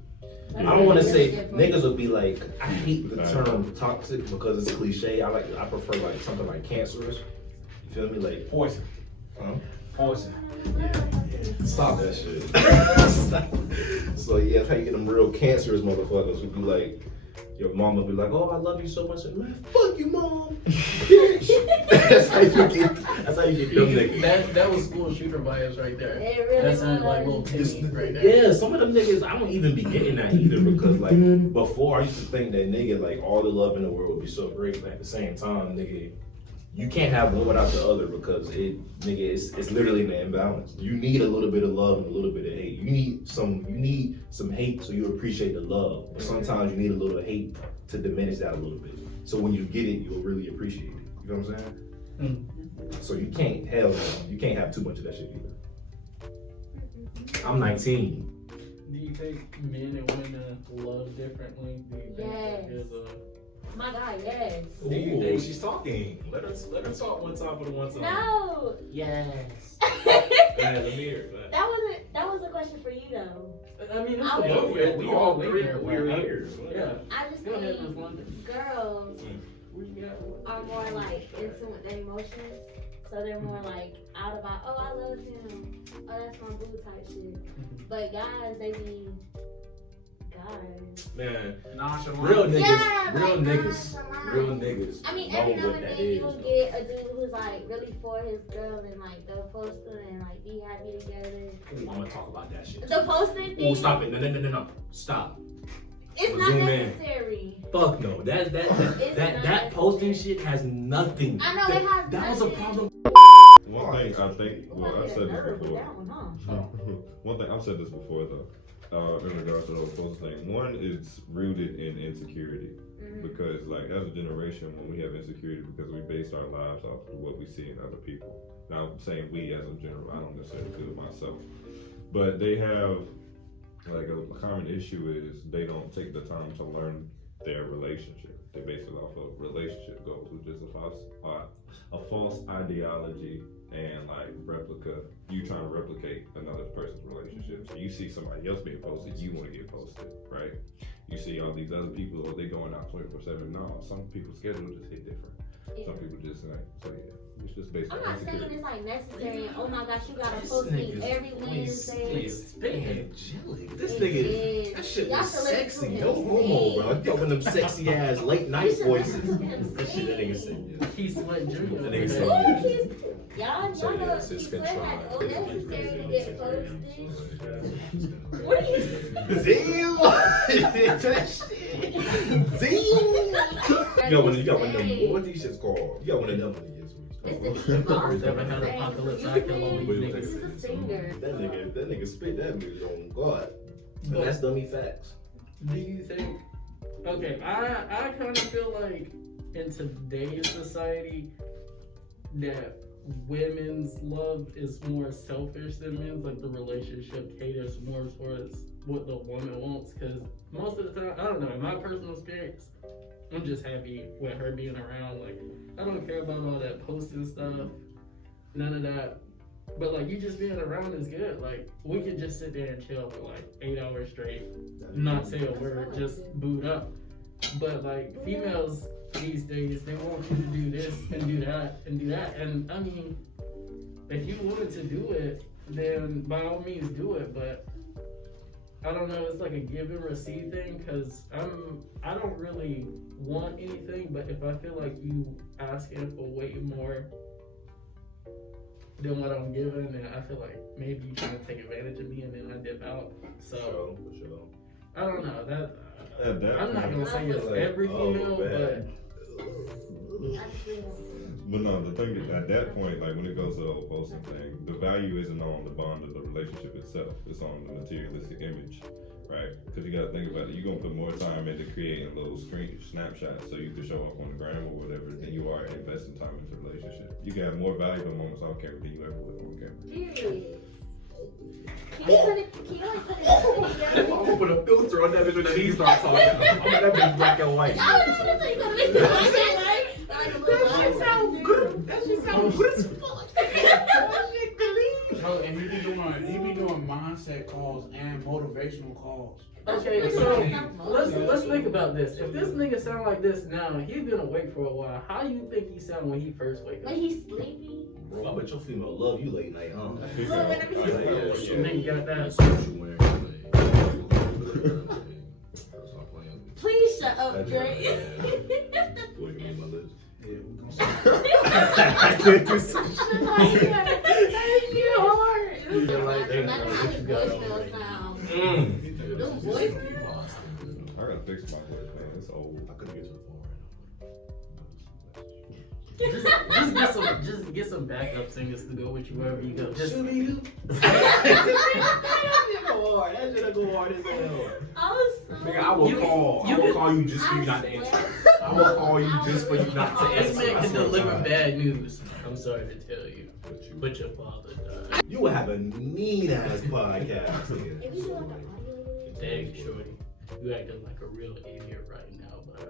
I don't want to say niggas will be like, I hate the term toxic because it's cliche. I prefer like something like cancerous. You feel me? Like Poison. Poison. Stop that shit. So yeah, that's how you get them real cancerous motherfuckers who be like, your mom will be like, oh, I love you so much. And man, fuck you, mom. Bitch. That's how you get them niggas. That was school shooter vibes right there. Really that sounded like little Timmy right there. Yeah, some of them niggas, I don't even be getting that either because like before I used to think that nigga, like all the love in the world would be so great, but at the same time, nigga, you can't have one without the other because it's literally an imbalance. You need a little bit of love and a little bit of hate. You need some hate so you appreciate the love. But sometimes you need a little hate to diminish that a little bit. So when you get it, you'll really appreciate it. You know what I'm saying? So you can't have too much of that shit either. I'm 19. Do you think men and women love differently? Do you think there's a my God, yes. Ooh, she's talking. Let her talk one time for the one time. No. yes? Let me hear it. That was a question for you though. I mean, we all three are here. Yeah. I just think girls are more like into with their emotions, so they're more like out about, oh, I love him, oh, that's my boo type shit. But guys, they be guys. Man, Nonchalant. real niggas, Yeah, real like niggas, nonchalant. real niggas. I mean, know every now what and that then is, you will though. get a dude who's like really for his girl and like they'll post her and like be happy together. I'm gonna talk about that shit. The posting thing. Oh, stop it! No! Stop. It's not Zoom in. necessary. Fuck no. That posting shit has nothing. I know it has. That was a problem. One thing I think, well, I've said this before. That one, huh? One thing I've said this before though. In regards to those post things, one is rooted in insecurity, because like as a generation, when we have insecurity because we base our lives off of what we see in other people. Now I'm saying we as a general, I don't necessarily do it myself, but they have like a common issue is they don't take the time to learn their relationship. They base it off of relationship goals, which is a false ideology and like replica. You trying to replicate another person's relationship. So you see somebody else being posted, you want to get posted, right? You see all these other people, oh, they going out 24/7. No, some people's schedule just hit different. Yeah. Some people just like, so yeah, it's just based I'm on not saying insecurity. it's like necessary. Oh my gosh, you gotta post me every Wednesday. Angelic. This It nigga, is. that shit Y'all was should listen sexy. to No him homo, sing. bro. You got one of them sexy ass late night You should voices. listen to him That shit that nigga said, yeah. Keith Sweat Jr. That nigga over said, there. yeah. Y'all So, know yeah, it's Keith Sweat control. had unnecessary to get posted. What are you Damn! That shit. Damn! You got one of them, what these shits called? You got one of them. It's the boss. Never had apocalypse. I kill all these niggas. He's a singer. That nigga spit that music on God. And that's dummy facts. Do you think? Okay, I kind of feel like in today's society that women's love is more selfish than men's. Like the relationship caters more towards what the woman wants. Because most of the time, I don't know. In my personal experience, I'm just happy with her being around. Like I don't care about all that posting stuff. None of that. But like you just being around is good. Like we could just sit there and chill for like 8 hours straight, not say a word, just boot up. But like females these days, they want you to do this and do that and do that. And I mean, if you wanted to do it, then by all means do it. But I don't know, it's like a give and receive thing, because I don't really want anything, but if I feel like you asking for way more than what I'm giving, then I feel like maybe you trying to take advantage of me and then I dip out. So I don't know, I'm not gonna say it's every female, but just leave it. But no, the thing is, at that point, like when it goes to the whole posting thing, the value isn't on the bond of the relationship itself. It's on the materialistic image, right? Because you got to think about it. You're going to put more time into creating little screen snapshots so you can show up on the gram or whatever than you are investing time into the relationship. You got more valuable moments off camera than you ever would on camera. Period. Can you like put it I'm gonna put a filter on that bitch when he starts talking. I'm gonna that bitch black and white. I was gonna say, gonna make it right? That shit sound good. That shit sound good as fuck. Bro, and he be doing mindset calls and motivational calls. Okay, so let's think about this. If this nigga sound like this now, he's been awake for a while. How you think he sound when he first wake up? When he's sleepy. Bro, I bet your female love you late night, huh? Nigga got that. Please shut up, Drake. What you mean by this? Yeah, we gonna I can't do some shit. You're hard. You feel like No matter how his voicemail sound. Them voicemails. I gotta fix my voice, man. It's old. I couldn't get to the phone Just get some backup singers to go with you wherever you go. Just That shit'll go hard as hell. I was so. Nigga, I will call you just for you not to answer. I will call you just for you not to this answer. man can deliver bad news. I'm sorry to tell you, but your father died. You would have a mean ass podcast. Nigga. If you do like an audio. Dang, shorty, you acting like a real idiot right now, but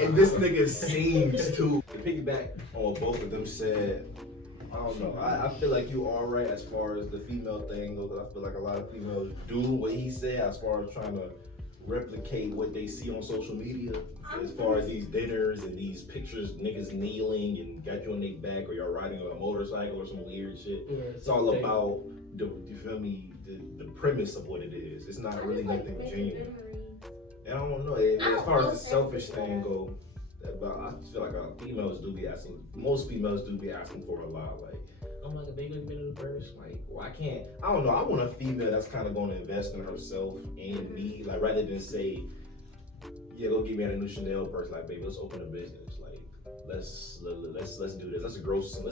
And this nigga sings too. To piggyback on what both of them said, I don't know. I feel like you are right as far as the female thing goes. I feel like a lot of females do what he said as far as trying to replicate what they see on social media. As far as these dinners and these pictures, niggas kneeling and got you on their back or you're riding on a motorcycle or some weird shit. It's all about you feel me, the premise of what it is. It's not really nothing genuine. And I don't know. As far as the selfish thing go, I feel like females do be asking. Most females do be asking for a lot. Like, I'm like a big middle person. Like, well, I can't. I don't know. I want a female that's kind of going to invest in herself and me. Like, rather than say, yeah, go get me a new Chanel purse. Like, baby, let's open a business. Like, let's do this. Let's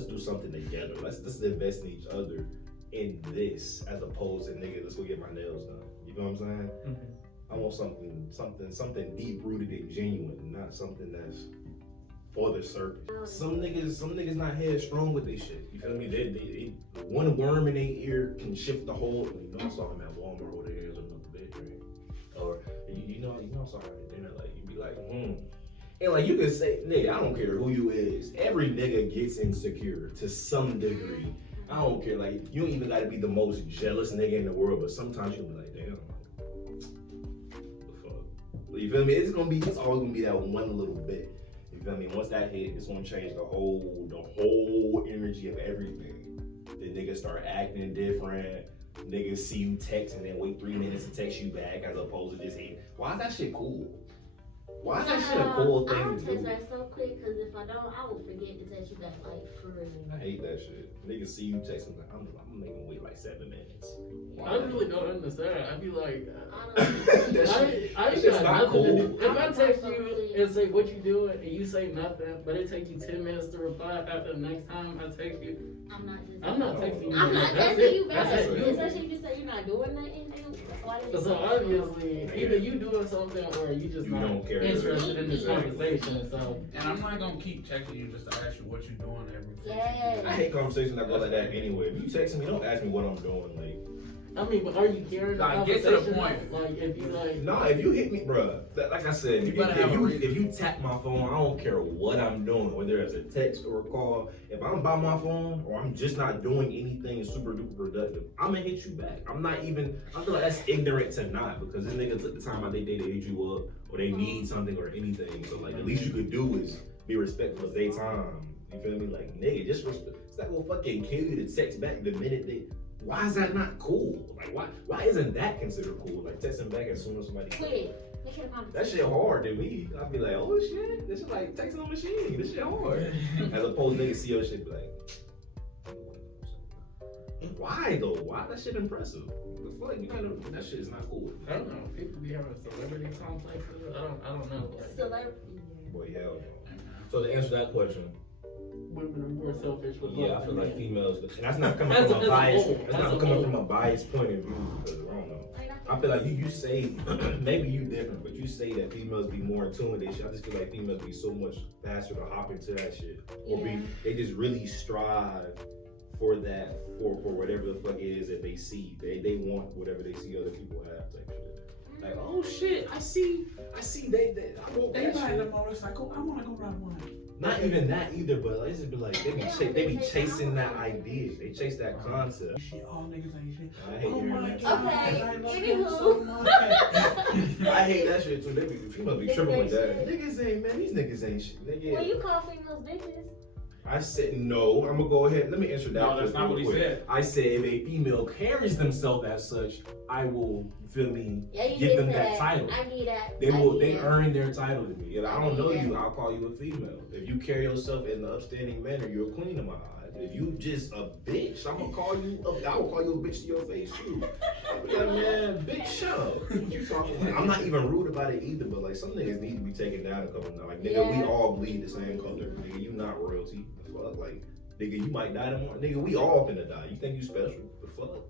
do something together. Let's invest in each other in this, as opposed to nigga, let's go get my nails done. You know what I'm saying? Mm-hmm. I want something deep rooted and genuine, not something that's for the surface. Some niggas not headstrong with this shit. You feel me? They one worm in their ear can shift the whole. You know, I saw him at Walmart with their ears on the bed, right? Or you know, I saw him at dinner. Like you be like, and like you can say, nigga, I don't care who you is. Every nigga gets insecure to some degree. I don't care. Like you don't even gotta be the most jealous nigga in the world, but sometimes you can be like, damn. You feel me? It's always gonna be that one little bit. You feel me? Once that hit, it's gonna change the whole energy of everything. The niggas start acting different. Niggas see you text and then wait 3 minutes to text you back as opposed to just hate. Why is that shit cool? Why is that shit a cool thing I don't to text do? back so quick because if I don't, I will forget to text you back like for real. I hate that shit. Niggas see you text and like, I'm making wait like 7 minutes. I really don't understand. I'd be like, I ain't got nothing to do. If I text you and say what you doing and you say nothing, but it take you 10 minutes to reply after the next time I text you, I'm not texting you. I'm not That's texting it. you back. That's it. Especially if you say you're not doing nothing. So obviously, either you doing something or you just not don't care. interested in this conversation. So, And I'm not gonna keep texting you just to ask you what you're doing every day. Yeah. I hate conversations that go like that anyway. If you text me, don't ask me what I'm doing. Like, I mean, but are you carrying the Like, get conversation? to the point. Like, if you like, nah, if you hit me, bruh, like I said, You if better have a reason. you tap my phone, I don't care what I'm doing, whether it's a text or a call. If I'm by my phone or I'm just not doing anything super duper productive, I'm gonna hit you back. I feel like that's ignorant to not, because this nigga took the time out their day to hit you up or they need something or anything. So like, the least you could do is be respectful of their time. You feel me? Like, nigga, just respect. It's not gonna fucking kill you to text back the minute they. Why is that not cool? Like, why isn't that considered cool? Like, texting back as soon as somebody. Quick. That shit hard to me. I'd be like, oh shit, this is like texting on machine. This shit hard. As opposed to niggas see your shit be like. Why though? Why that shit impressive? The fuck, you gotta, that shit is not cool. I don't know. People be having celebrity complexes. I don't know. Like, Celebrity. Boy, hell no. So to answer that question, women are more selfish with yeah, love I feel than like men. females. And that's not coming As from a a bias. whole. That's As not a coming whole. from a biased point of view because I don't know. I feel like you say maybe you different, but you say that females be more in tune with their shit. I just feel like females be so much faster to hop into that shit, or they just really strive for that for whatever the fuck it is that they see. They want whatever they see other people have type shit. Like, oh shit, I see they I want They that buy shit. the motorcycle. I want to go ride one. Not even that either, but like, it's just be like they be chasing that idea. They chase that concept. Shit, all niggas ain't shit. I hate Oh hearing my that. God, Okay, I love anywho. him so much. I hate that shit too. They be females be Niggas tripping with ain't that. shit. Niggas ain't, man. These niggas ain't shit. Nigga. Well, you call females bitches. I said no. I'm gonna go ahead. Let me answer that. No, that's quick, not what he real quick. said. I said if a female carries themselves as such, I will feel me Yeah, you give just them said that title. I need that. They I will need they that. earn their title to me. If I don't know you, I'll call you a female. If you carry yourself in an upstanding manner, you're a queen in my eyes. If you just a bitch, I'm gonna call you a, I will call you a bitch to your face too. Yeah, man, bitch, shut up. What you talking about? I'm not even rude about it either, but like some niggas need to be taken down a couple now. Like nigga, we all bleed the same color. Nigga, you not royalty. The fuck, like nigga, you might die tomorrow. Nigga, we all finna die. You think you special? The fuck?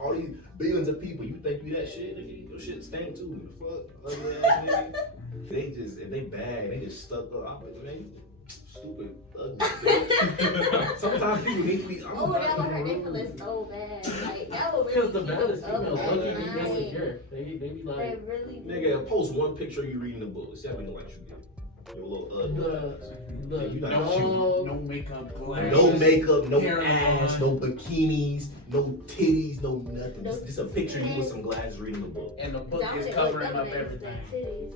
All these billions of people, you think you that shit? Nigga, your shit stink too. The fuck? Ugly ass nigga. They just, if they bad, they just stuck up. I'm like, man, you stupid, ugly bitch. Sometimes people need to be. Oh, that would hurt their feelings so bad. Like that would really Because the keep baddest them up females at look be night. insecure. They be like They really do. Nigga, post one picture of you reading the book. See how many likes you get. Your little the you not dog. No makeup, glasses. no makeup, no hair ass, on. no bikinis, no titties, no nothing. No Just a picture of you with some glasses reading the book. And the book Dominic is covering looked up at everything. titties.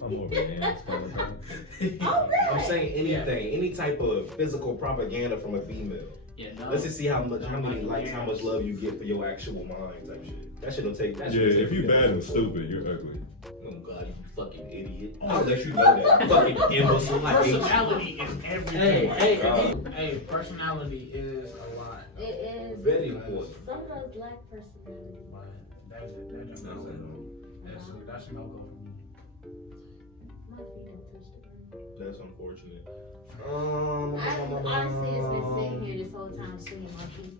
I'm more of an ass person. Oh, I'm really? saying anything, any type of physical propaganda from a female. Yeah, no. Let's just see how many likes, how much love you get for your actual mind type shit. That shit'll take. That Yeah, shit'll take if you me bad down. and stupid, you're ugly. Oh God, you fucking idiot! I'll let you know that. You fucking imbecile. I hate you. Personality is everything. Hey, personality is a lot. It is. Very important. Some of us lack personality. That's no go for me. My feet don't touch the ground. That's unfortunate. I honestly has been sitting here this whole time swinging my feet.